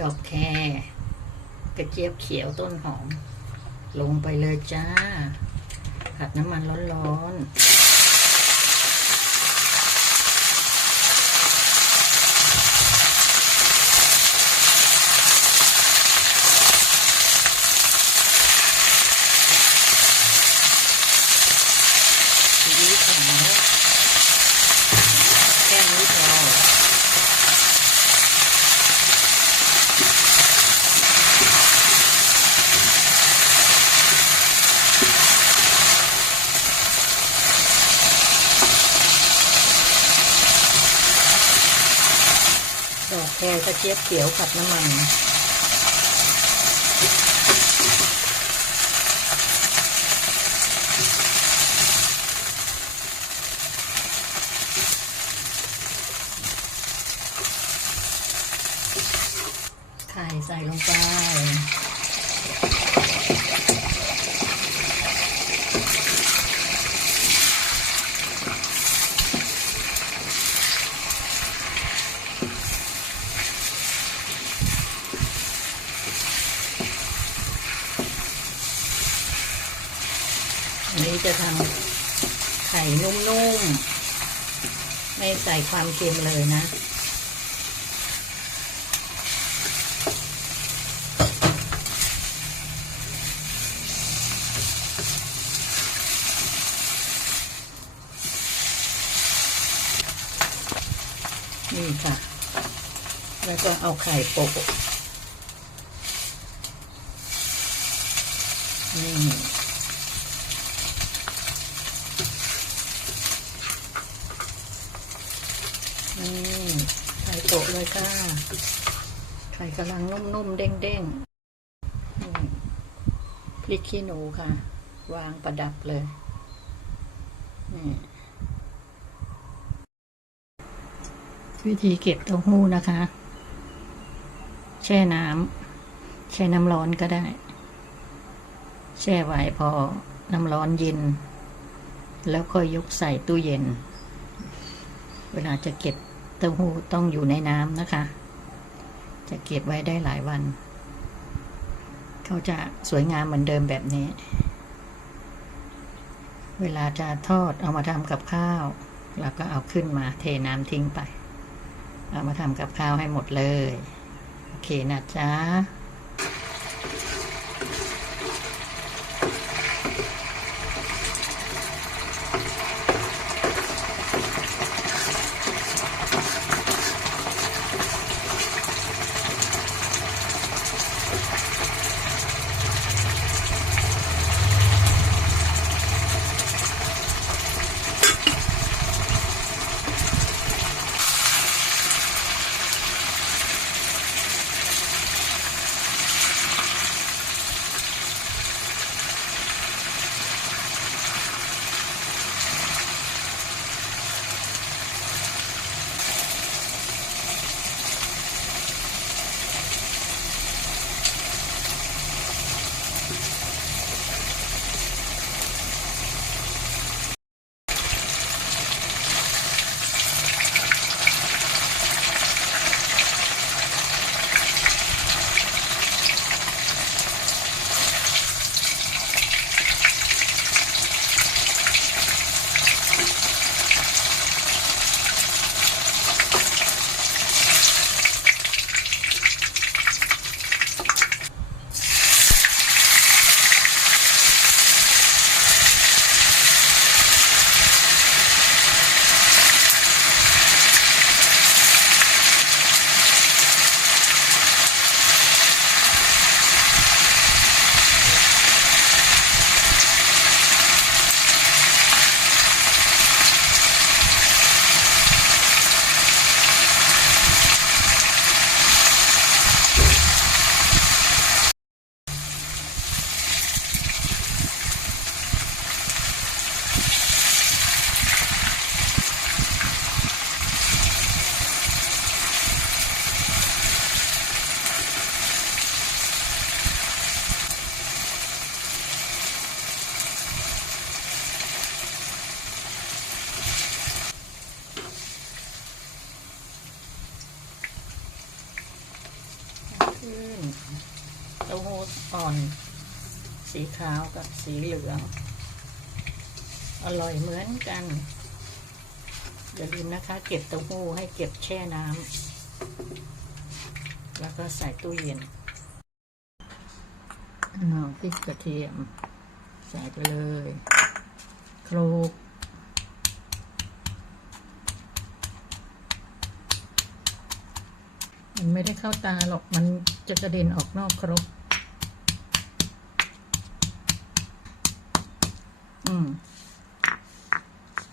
ดอกแครกระเจี๊ยบเขียวต้นหอม ลงไปเลยจ้า ผัดน้ำมันร้อนๆซีอิ๊วขาวแค่นี้พอ ดอกแครกระเจี๊ยบเขียวกับน้ำมัน ไข่ใส่ลงไป อันนี้ จะทำไข่นุ่มๆ ไม่ใส่ความเค็มเลยนะ นี่ค่ะ แล้วก็เอาไข่โปะนี่ไข่โตะเลยค่ะ ไข่ กำลังนุ่มๆ เด้งๆ พริกขี้หนูค่ะ วางประดับเลย นี่วิธีเก็บเต้าหู้นะคะ แช่น้ำแช่น้ำร้อนก็ได้ แช่ไว้พอน้ำร้อนเย็น แล้วค่อยยกใส่ตู้เย็น เวลาจะเก็บเต้าหู้ต้องอยู่ในน้ำนะคะ จะเก็บไว้ได้หลายวัน เขาจะสวยงามเหมือนเดิมแบบนี้ เวลาจะทอดเอามาทำกับข้าวเราก็เอาขึ้นมาเทน้ำทิ้งไป เอามาทำกับข้าวให้หมดเลย โอเคนะจ๊ะ ขาวกับสีเหลือง อร่อยเหมือนกัน อย่าลืมนะคะ เก็บเต้าหู้ให้เก็บแช่น้ำแล้วก็ใส่ตู้เย็นอ้าวพริกกระเทียม ใส่ไปเลยโครกมันไม่ได้เข้าตาหรอกมันจะกระเด็นออกนอกครก อืม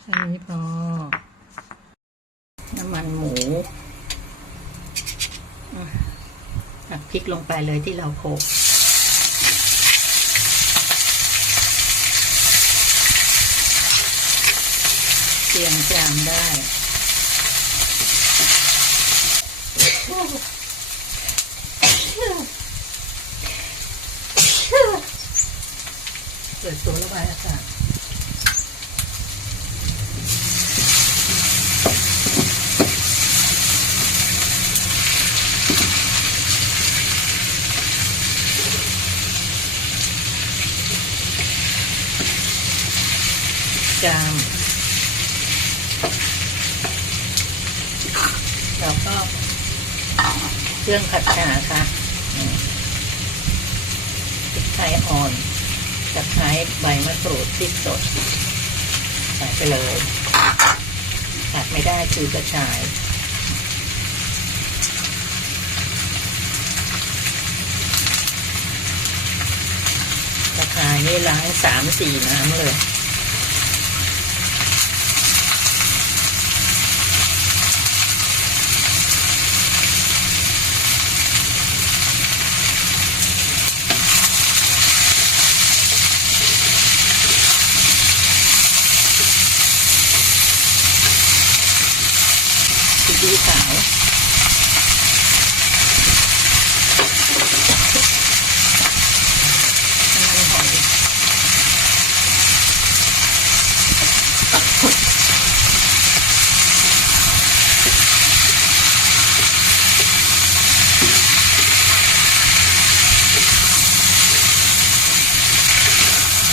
แค่นี้พอ น้ำมันหมูตักพริกลงไปเลยที่เราโขลกเตียมจามได้ เปิดตัวระบายอากาศ จามแล้วก็เค รื่องขัดฉาค่ะพริกไทยอ่อนตะไคร้ใบมะกรูดพริกสดใส่ไปเลยขาดไม่ได้คือกระชายตะไคร้นี่ล้างสามสี่น้ำเลย ซีอิ๊วขาวน้ำมันหอย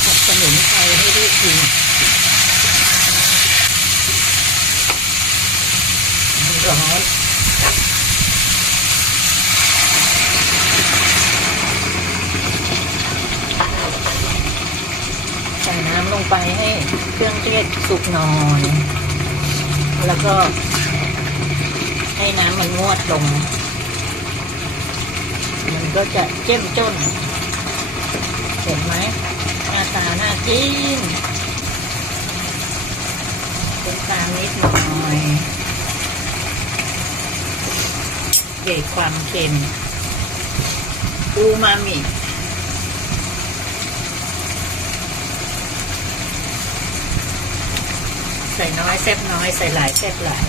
กับสมุนไพรให้ได้กิน มันร้อนใส่น้ำลงไปให้เครื่องเทศสุกหน่อย แล้วก็ให้น้ำมันงวดลง มันก็จะเจ้มจนเห็นไหมหน้าตาหน่ากินเป็นตามนิดหน่อยเกรดความเค็มอูมามิใส่น้อยแซ่บน้อยใส่หลายแซ่บหลาย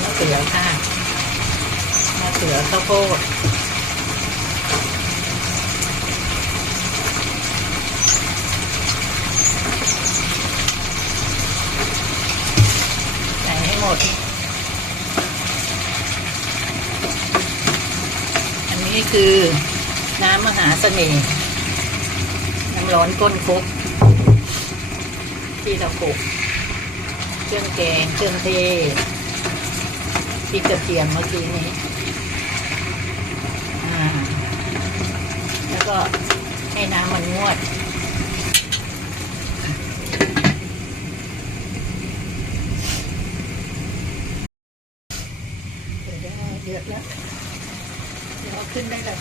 มะเขือค่ะมะเขือข้าวโพดใส่ให้หมด อันนี้ คือ น้ำมหาเสน่ห์น้ำร้อนก้นคุกที่เราโขกเครื่องแกงเครื่องเทศพริกกระเทียมเมื่อกี้นี้อ่าแล้วก็ให้น้ำมันงวด เดี๋ยวได้เดือดแล้ว เดี๋ยวเอาขึ้นได้เลย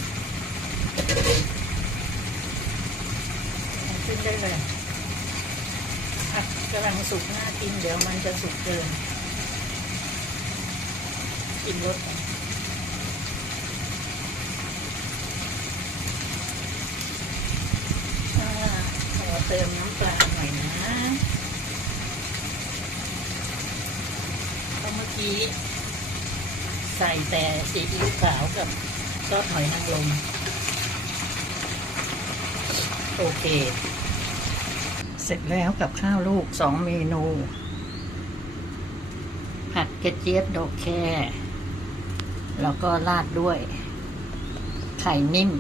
ขึ้นได้เลยผัดกำลังสุกหน่ากิน เดี๋ยวมันจะสุกเกินกินรสก่อนอ่าขอเติมน้ำปลาหน่อยนะเพราะเมื่อกี้ใส่แต่ซีอิ๊วขาวกับ ซอสหอยนางรมโอเค เสร็จแล้วกับข้าวลูกสองเมนู ผัดกระเจี๊ยบดอกแครแล้วก็ราดด้วย ไข่นิ่ม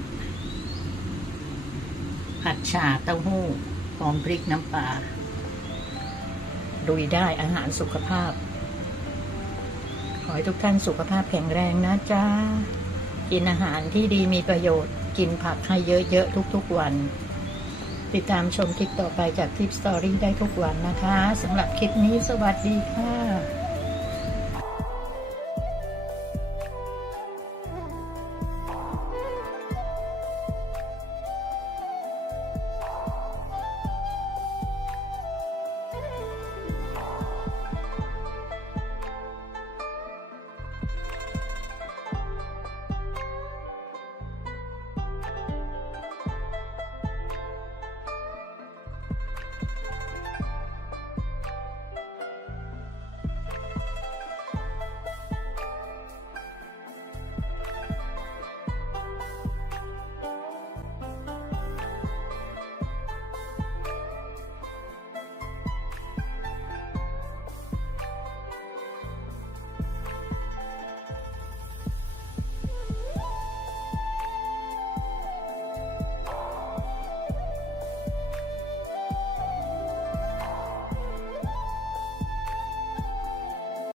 ผัดฉาเต้าหู้หอมพริกน้ำปลาดุยได้อาหารสุขภาพ ขอให้ทุกท่านสุขภาพแข็งแรงนะจ๊ะ กินอาหารที่ดีมีประโยชน์ กินผักให้เยอะๆทุกๆวัน ติดตามชมคลิปต่อไปจากคลิปสตอรี่ได้ทุกวันนะคะสำหรับคลิปนี้สวัสดีค่ะ